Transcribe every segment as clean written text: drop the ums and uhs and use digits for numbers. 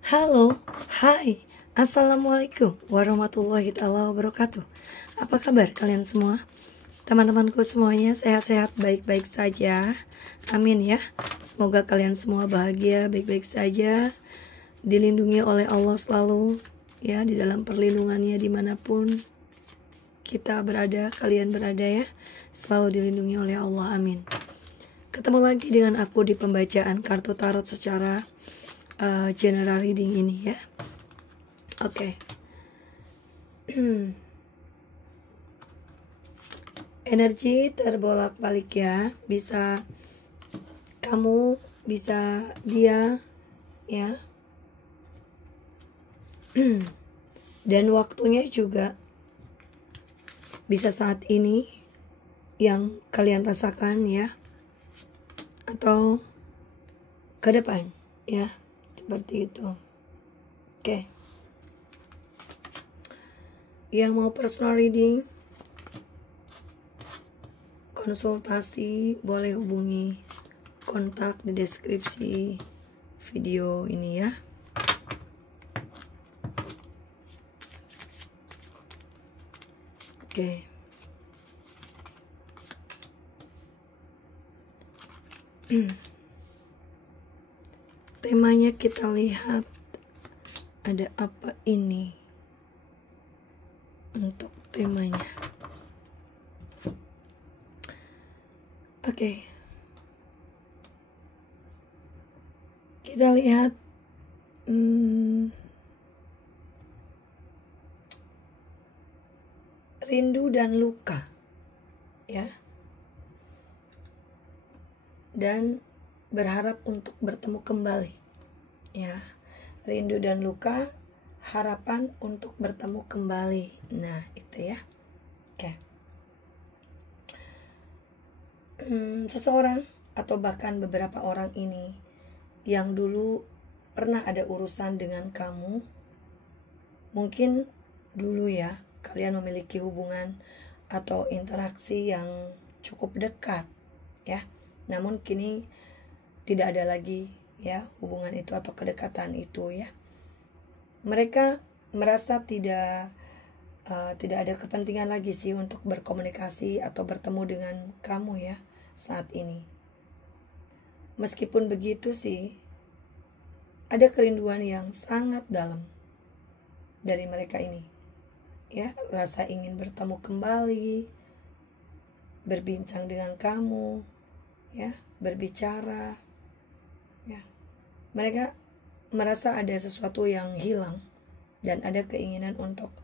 Halo, hai, assalamualaikum warahmatullahi taala wabarakatuh. Apa kabar kalian semua? Teman-temanku semuanya sehat-sehat, baik-baik saja. Amin ya. Semoga kalian semua bahagia, baik-baik saja, dilindungi oleh Allah selalu, ya, di dalam perlindungannya dimanapun kita berada, kalian berada ya, selalu dilindungi oleh Allah, amin. Ketemu lagi dengan aku di pembacaan kartu tarot secara general reading ini ya. Oke. Energi terbolak-balik ya. Bisa kamu, bisa dia ya. Dan waktunya juga bisa saat ini yang kalian rasakan ya, atau ke depan ya, seperti itu. Oke. Yang mau personal reading, konsultasi, boleh hubungi kontak di deskripsi video ini ya. Oke. Temanya kita lihat ada apa ini untuk temanya. Oke. Kita lihat rindu dan luka ya, dan berharap untuk bertemu kembali ya. Rindu dan luka, harapan untuk bertemu kembali. Nah itu ya. Oke. Seseorang atau bahkan beberapa orang ini yang dulu pernah ada urusan dengan kamu, mungkin dulu ya kalian memiliki hubungan atau interaksi yang cukup dekat ya, namun kini tidak ada lagi ya hubungan itu atau kedekatan itu ya. Mereka merasa tidak ada kepentingan lagi sih untuk berkomunikasi atau bertemu dengan kamu ya saat ini. Meskipun begitu sih, ada kerinduan yang sangat dalam dari mereka ini ya, rasa ingin bertemu kembali, berbincang dengan kamu ya, berbicara ya. Mereka merasa ada sesuatu yang hilang dan ada keinginan untuk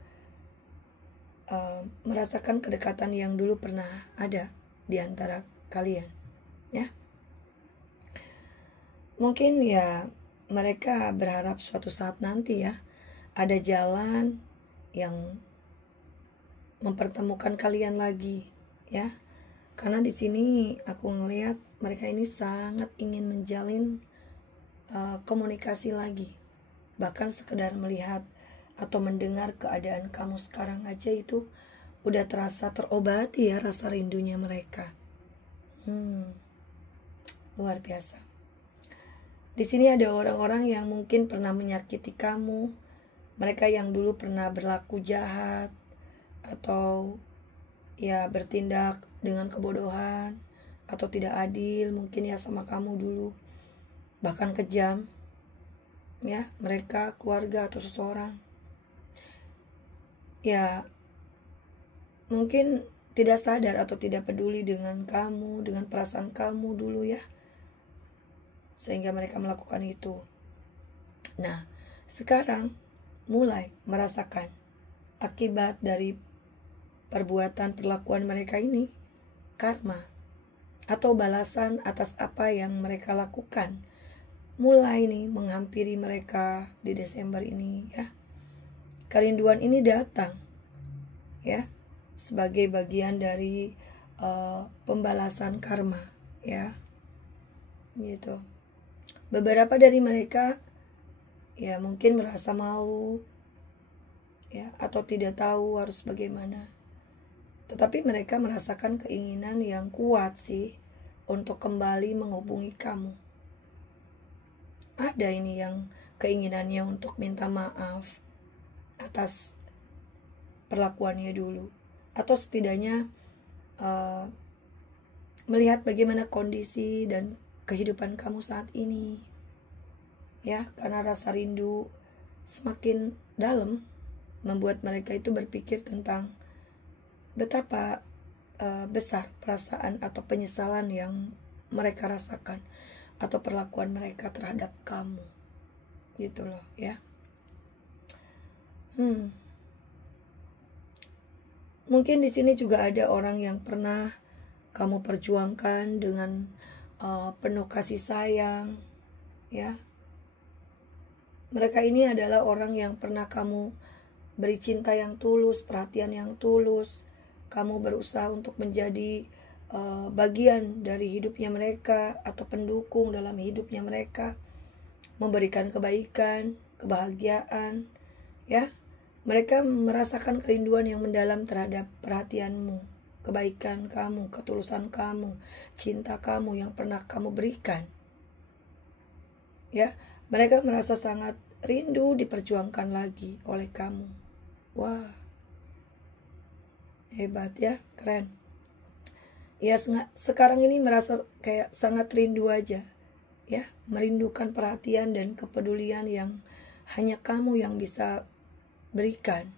merasakan kedekatan yang dulu pernah ada di antara kalian ya. Mungkin ya mereka berharap suatu saat nanti ya ada jalan yang mempertemukan kalian lagi ya. Karena di sini aku ngelihat mereka ini sangat ingin menjalin komunikasi lagi. Bahkan sekedar melihat atau mendengar keadaan kamu sekarang aja itu udah terasa terobati ya rasa rindunya mereka. Luar biasa. Di sini ada orang-orang yang mungkin pernah menyakiti kamu, mereka yang dulu pernah berlaku jahat atau ya bertindak dengan kebodohan atau tidak adil mungkin ya sama kamu dulu, bahkan kejam ya, mereka keluarga atau seseorang ya mungkin tidak sadar atau tidak peduli dengan kamu, dengan perasaan kamu dulu ya, sehingga mereka melakukan itu. Nah sekarang mulai merasakan akibat dari perbuatan perlakuan mereka ini, karma atau balasan atas apa yang mereka lakukan mulai nih menghampiri mereka di Desember ini ya. Kerinduan ini datang ya sebagai bagian dari pembalasan karma ya gitu. Beberapa dari mereka ya mungkin merasa malu ya atau tidak tahu harus bagaimana. Tetapi mereka merasakan keinginan yang kuat sih untuk kembali menghubungi kamu. Ada ini yang keinginannya untuk minta maaf atas perlakuannya dulu, atau setidaknya melihat bagaimana kondisi dan kehidupan kamu saat ini, ya, karena rasa rindu semakin dalam membuat mereka itu berpikir tentang betapa besar perasaan atau penyesalan yang mereka rasakan atau perlakuan mereka terhadap kamu, gitu loh ya. Mungkin di sini juga ada orang yang pernah kamu perjuangkan dengan penuh kasih sayang, ya. Mereka ini adalah orang yang pernah kamu beri cinta yang tulus, perhatian yang tulus. Kamu berusaha untuk menjadi bagian dari hidupnya mereka atau pendukung dalam hidupnya mereka, memberikan kebaikan, kebahagiaan, ya. Mereka merasakan kerinduan yang mendalam terhadap perhatianmu, kebaikan kamu, ketulusan kamu, cinta kamu yang pernah kamu berikan. Ya, mereka merasa sangat rindu diperjuangkan lagi oleh kamu. Wah, hebat ya, keren. Ya, sekarang ini merasa kayak sangat rindu aja, ya, merindukan perhatian dan kepedulian yang hanya kamu yang bisa berikan,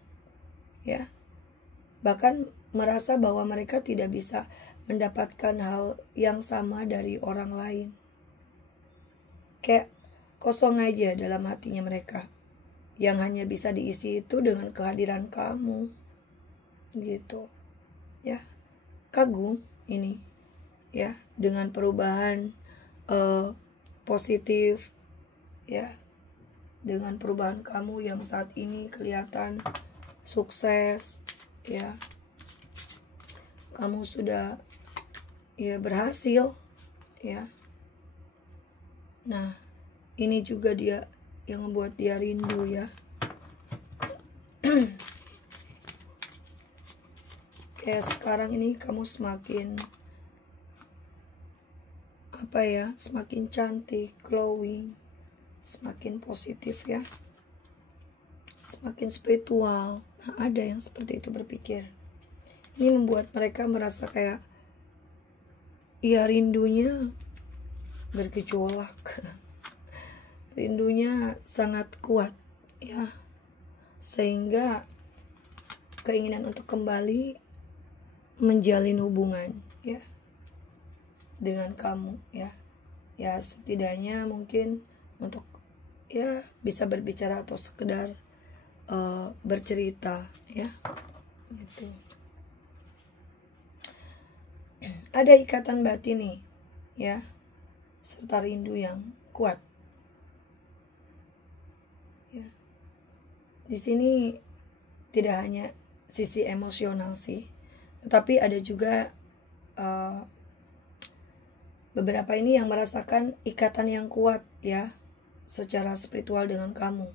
ya. Bahkan merasa bahwa mereka tidak bisa mendapatkan hal yang sama dari orang lain. Kayak kosong aja dalam hatinya mereka, yang hanya bisa diisi itu dengan kehadiran kamu, gitu ya. Kagum ini ya dengan perubahan positif, ya, dengan perubahan kamu yang saat ini kelihatan sukses, ya. Kamu sudah ya berhasil, ya. Nah, ini juga dia yang membuat dia rindu, ya. Kayak sekarang ini kamu semakin semakin cantik, glowing, semakin positif, ya, semakin spiritual. Nah, ada yang seperti itu berpikir. Ini membuat mereka merasa kayak ya rindunya bergejolak. Rindunya sangat kuat, ya, sehingga keinginan untuk kembali menjalin hubungan, ya, dengan kamu, ya. Ya, setidaknya mungkin untuk ya bisa berbicara atau sekedar bercerita, ya, gitu. Ada ikatan batin nih, ya, serta rindu yang kuat, ya. Di sini tidak hanya sisi emosional sih, tetapi ada juga beberapa ini yang merasakan ikatan yang kuat, ya, secara spiritual dengan kamu.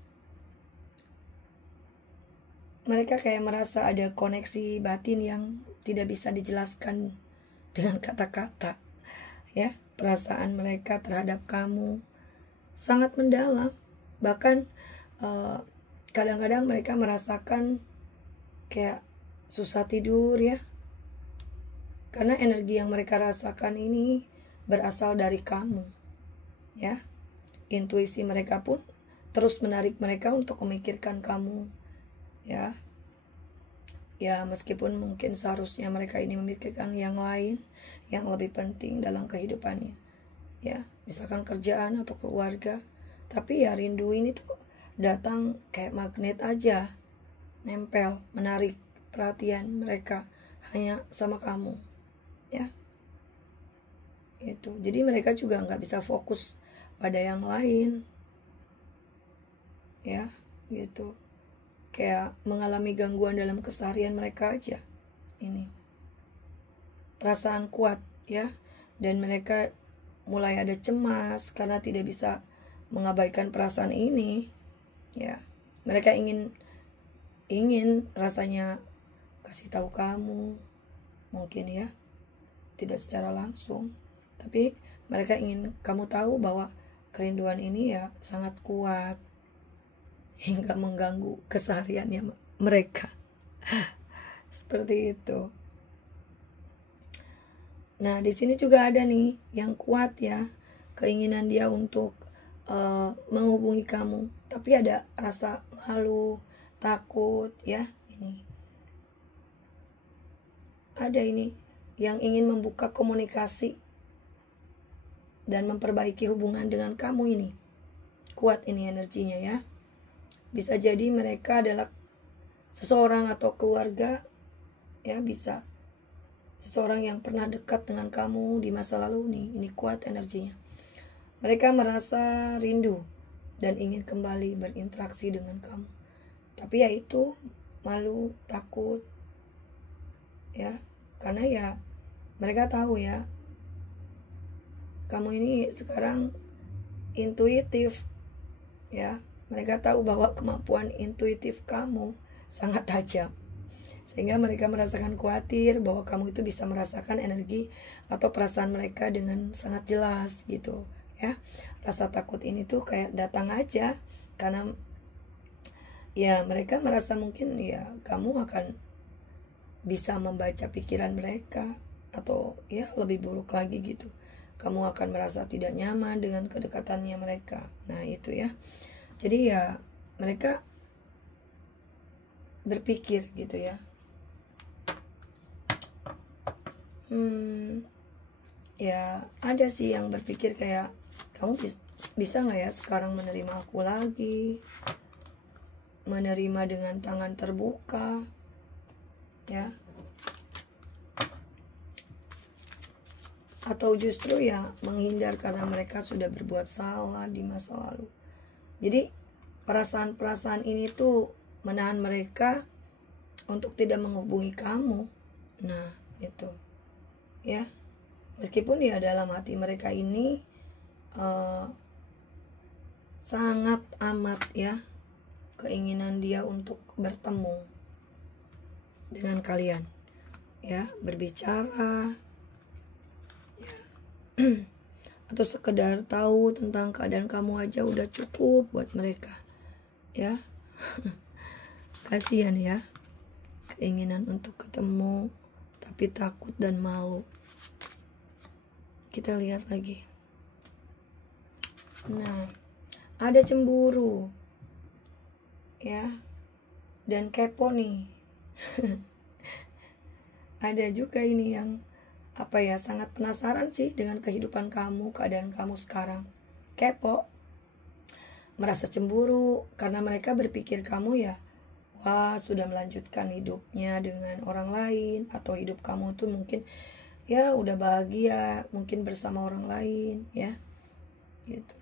Mereka kayak merasa ada koneksi batin yang tidak bisa dijelaskan dengan kata-kata, ya. Perasaan mereka terhadap kamu sangat mendalam. Bahkan kadang-kadang mereka merasakan kayak susah tidur, ya, karena energi yang mereka rasakan ini berasal dari kamu, ya. Intuisi mereka pun terus menarik mereka untuk memikirkan kamu, ya. Ya, meskipun mungkin seharusnya mereka ini memikirkan yang lain yang lebih penting dalam kehidupannya, ya, misalkan kerjaan atau keluarga, tapi ya rindu ini tuh datang kayak magnet aja, nempel, menarik perhatian mereka hanya sama kamu, ya. Itu. Jadi mereka juga nggak bisa fokus pada yang lain, ya, gitu. Kayak mengalami gangguan dalam keseharian mereka aja. Ini perasaan kuat, ya, dan mereka mulai ada cemas karena tidak bisa mengabaikan perasaan ini, ya. Mereka ingin rasanya kasih tahu kamu, mungkin, ya, tidak secara langsung, tapi mereka ingin kamu tahu bahwa kerinduan ini ya sangat kuat, hingga mengganggu kesehariannya mereka. Seperti itu. Nah, di sini juga ada nih yang kuat ya, keinginan dia untuk menghubungi kamu, tapi ada rasa malu, takut ya. Ini ada ini yang ingin membuka komunikasi dan memperbaiki hubungan dengan kamu ini. Kuat ini energinya ya. Bisa jadi mereka adalah seseorang atau keluarga ya, bisa seseorang yang pernah dekat dengan kamu di masa lalu nih. Ini kuat energinya. Mereka merasa rindu dan ingin kembali berinteraksi dengan kamu. Tapi ya itu, malu, takut ya. Karena ya mereka tahu ya, kamu ini sekarang intuitif ya. Mereka tahu bahwa kemampuan intuitif kamu sangat tajam, sehingga mereka merasakan khawatir bahwa kamu itu bisa merasakan energi atau perasaan mereka dengan sangat jelas gitu ya. Rasa takut ini tuh kayak datang aja karena ya mereka merasa mungkin ya kamu akan bisa membaca pikiran mereka, atau ya lebih buruk lagi gitu, kamu akan merasa tidak nyaman dengan kedekatannya mereka. Nah itu ya. Jadi ya mereka berpikir gitu ya, ya ada sih yang berpikir kayak, kamu bisa nggak ya sekarang menerima aku lagi, menerima dengan tangan terbuka ya, atau justru ya menghindar karena mereka sudah berbuat salah di masa lalu. Jadi perasaan-perasaan ini tuh menahan mereka untuk tidak menghubungi kamu. Nah itu ya, meskipun ya dalam hati mereka ini sangat amat ya keinginan dia untuk bertemu dengan kalian ya, berbicara ya. Atau sekedar tahu tentang keadaan kamu aja udah cukup buat mereka ya. Kasihan ya, keinginan untuk ketemu tapi takut dan malu. Kita lihat lagi. Nah, ada cemburu ya, dan kepo nih. Ada juga ini yang apa ya, sangat penasaran sih dengan kehidupan kamu, keadaan kamu sekarang. Kepo, merasa cemburu karena mereka berpikir kamu ya, wah sudah melanjutkan hidupnya dengan orang lain, atau hidup kamu tuh mungkin ya udah bahagia mungkin bersama orang lain ya gitu.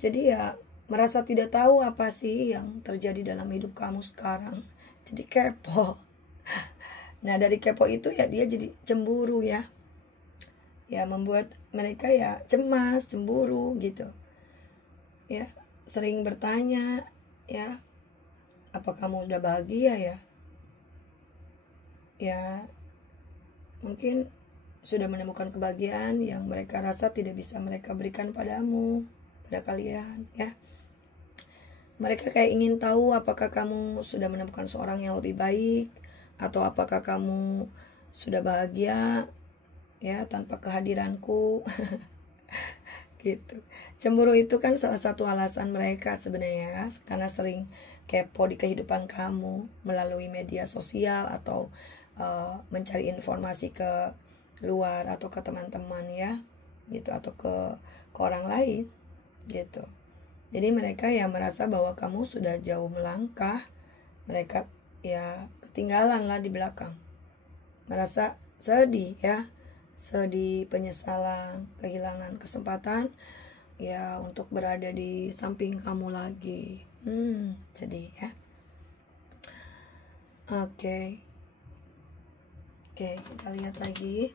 Jadi ya merasa tidak tahu apa sih yang terjadi dalam hidup kamu sekarang. Jadi kepo. Nah dari kepo itu ya dia jadi cemburu ya. Ya membuat mereka ya cemas, cemburu gitu. Ya sering bertanya ya, apa kamu udah bahagia ya? Ya mungkin sudah menemukan kebahagiaan yang mereka rasa tidak bisa mereka berikan padamu, pada kalian ya. Mereka kayak ingin tahu apakah kamu sudah menemukan seorang yang lebih baik, atau apakah kamu sudah bahagia ya tanpa kehadiranku. Gitu. Cemburu itu kan salah satu alasan mereka sebenarnya ya, karena sering kepo di kehidupan kamu melalui media sosial, atau mencari informasi ke luar atau ke teman-teman ya gitu, atau ke orang lain gitu. Jadi mereka ya merasa bahwa kamu sudah jauh melangkah, mereka ya ketinggalan lah di belakang, merasa sedih ya, sedih, penyesalan, kehilangan kesempatan ya untuk berada di samping kamu lagi. Sedih ya. Oke, kita lihat lagi.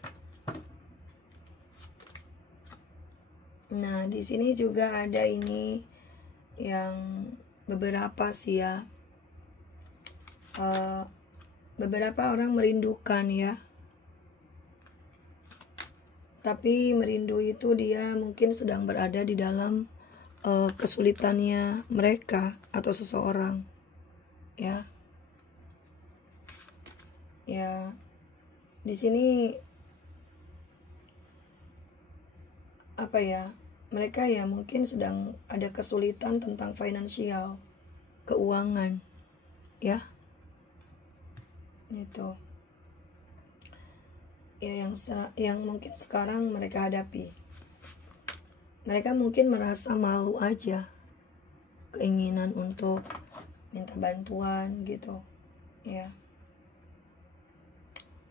Nah, di sini juga ada ini yang beberapa sih ya. Beberapa orang merindukan ya. Tapi merindu itu dia mungkin sedang berada di dalam kesulitannya mereka atau seseorang, ya. Ya, di sini apa ya? Mereka ya mungkin sedang ada kesulitan tentang finansial, keuangan, ya. Itu. Ya yang mungkin sekarang mereka hadapi. Mereka mungkin merasa malu aja, keinginan untuk minta bantuan gitu, ya.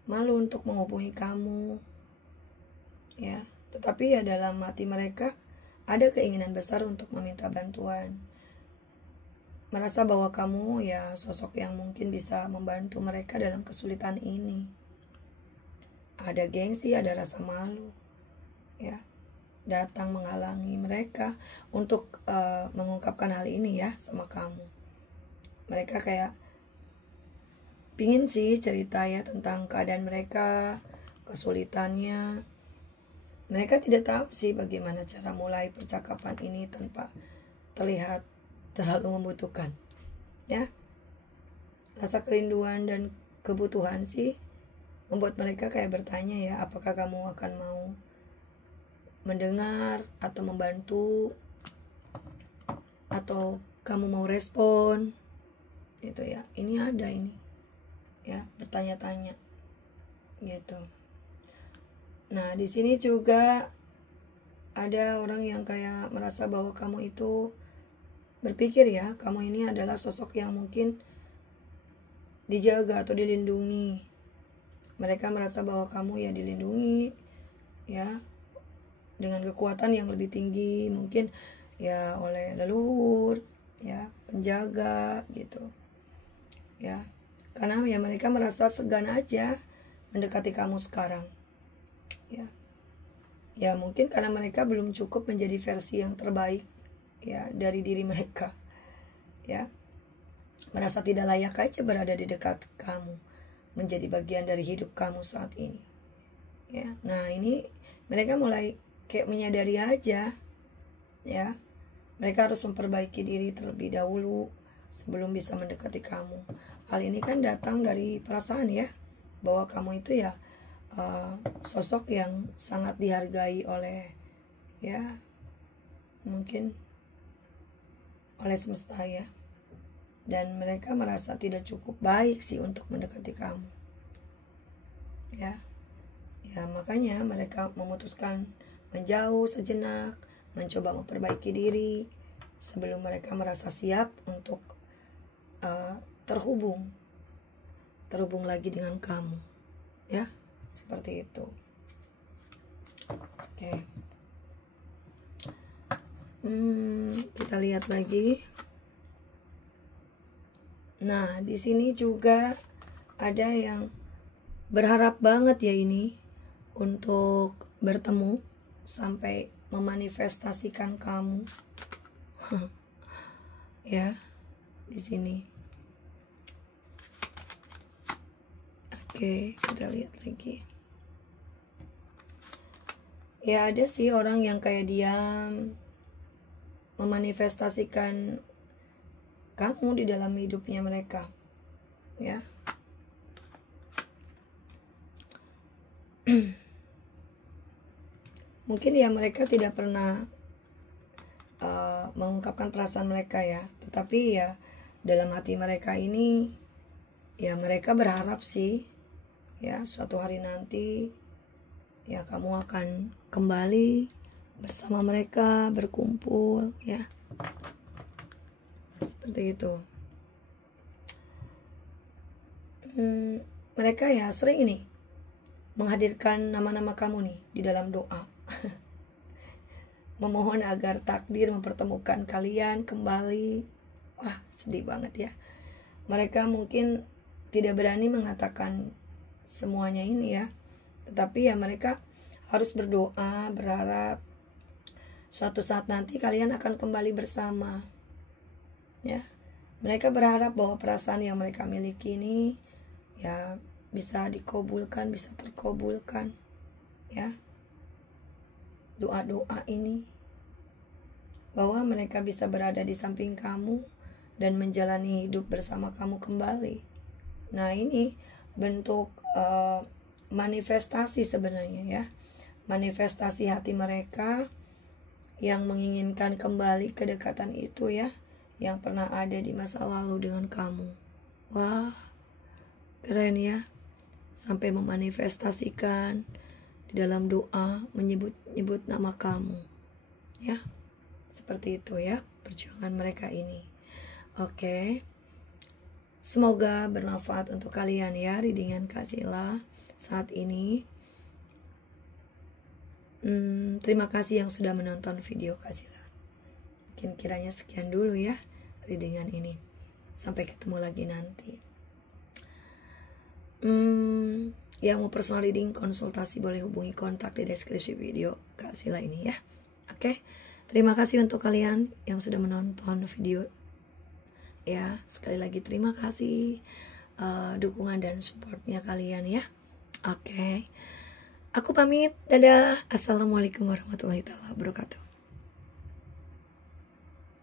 Malu untuk menghubungi kamu, ya. Tetapi ya dalam hati mereka ada keinginan besar untuk meminta bantuan. Merasa bahwa kamu ya sosok yang mungkin bisa membantu mereka dalam kesulitan ini. Ada gengsi, ada rasa malu, ya. Datang menghalangi mereka untuk mengungkapkan hal ini ya sama kamu. Mereka kayak pingin sih cerita ya tentang keadaan mereka, kesulitannya. Mereka tidak tahu sih bagaimana cara mulai percakapan ini tanpa terlihat terlalu membutuhkan, ya. Rasa kerinduan dan kebutuhan sih membuat mereka kayak bertanya ya, apakah kamu akan mau mendengar atau membantu, atau kamu mau respon, gitu ya. Ini ada ini, ya, bertanya-tanya, gitu. Nah, di sini juga ada orang yang kayak merasa bahwa kamu itu berpikir ya, kamu ini adalah sosok yang mungkin dijaga atau dilindungi. Mereka merasa bahwa kamu ya dilindungi, ya, dengan kekuatan yang lebih tinggi, mungkin ya oleh leluhur, ya, penjaga gitu, ya. Karena ya mereka merasa segan aja mendekati kamu sekarang, ya. Ya mungkin karena mereka belum cukup menjadi versi yang terbaik ya dari diri mereka, ya. Merasa tidak layak aja berada di dekat kamu, menjadi bagian dari hidup kamu saat ini, ya. Nah, ini mereka mulai kayak menyadari aja, ya. Mereka harus memperbaiki diri terlebih dahulu sebelum bisa mendekati kamu. Hal ini kan datang dari perasaan ya, bahwa kamu itu ya sosok yang sangat dihargai oleh, ya, mungkin oleh semesta ya. Dan mereka merasa tidak cukup baik sih untuk mendekati kamu, ya. Ya makanya mereka memutuskan menjauh sejenak, mencoba memperbaiki diri sebelum mereka merasa siap untuk terhubung lagi dengan kamu, ya, seperti itu. Oke. Kita lihat lagi. Nah, di sini juga ada yang berharap banget ya ini untuk bertemu sampai memanifestasikan kamu. Ya, di sini. Oke, kita lihat lagi. Ya, ada sih orang yang kayak diam memanifestasikan kamu di dalam hidupnya mereka, ya. Mungkin ya mereka tidak pernah mengungkapkan perasaan mereka ya, tetapi ya dalam hati mereka ini ya mereka berharap sih ya suatu hari nanti ya kamu akan kembali bersama mereka, berkumpul, ya, seperti itu. Mereka ya sering ini menghadirkan nama-nama kamu nih di dalam doa. Memohon agar takdir mempertemukan kalian kembali. Wah, sedih banget ya. Mereka mungkin tidak berani mengatakan semuanya ini ya, tetapi ya mereka harus berdoa, berharap suatu saat nanti kalian akan kembali bersama, ya. Mereka berharap bahwa perasaan yang mereka miliki ini ya bisa dikabulkan, bisa terkabulkan, ya, doa-doa ini. bahwa mereka bisa berada di samping kamu dan menjalani hidup bersama kamu kembali. Nah, ini bentuk manifestasi sebenarnya ya. Manifestasi hati mereka yang menginginkan kembali kedekatan itu ya, yang pernah ada di masa lalu dengan kamu. Wah, keren ya. Sampai memanifestasikan di dalam doa menyebut nama kamu. Ya. Seperti itu ya perjuangan mereka ini. Oke. Semoga bermanfaat untuk kalian ya readingan Kak Sila saat ini. Terima kasih yang sudah menonton video Kak Sila. Mungkin kiranya sekian dulu ya readingan ini. Sampai ketemu lagi nanti. Yang mau personal reading konsultasi boleh hubungi kontak di deskripsi video Kak Sila ini ya. Oke. Terima kasih untuk kalian yang sudah menonton video. Ya, sekali lagi terima kasih dukungan dan supportnya kalian ya. Oke. Aku pamit. Dadah. Assalamualaikum warahmatullahi wabarakatuh.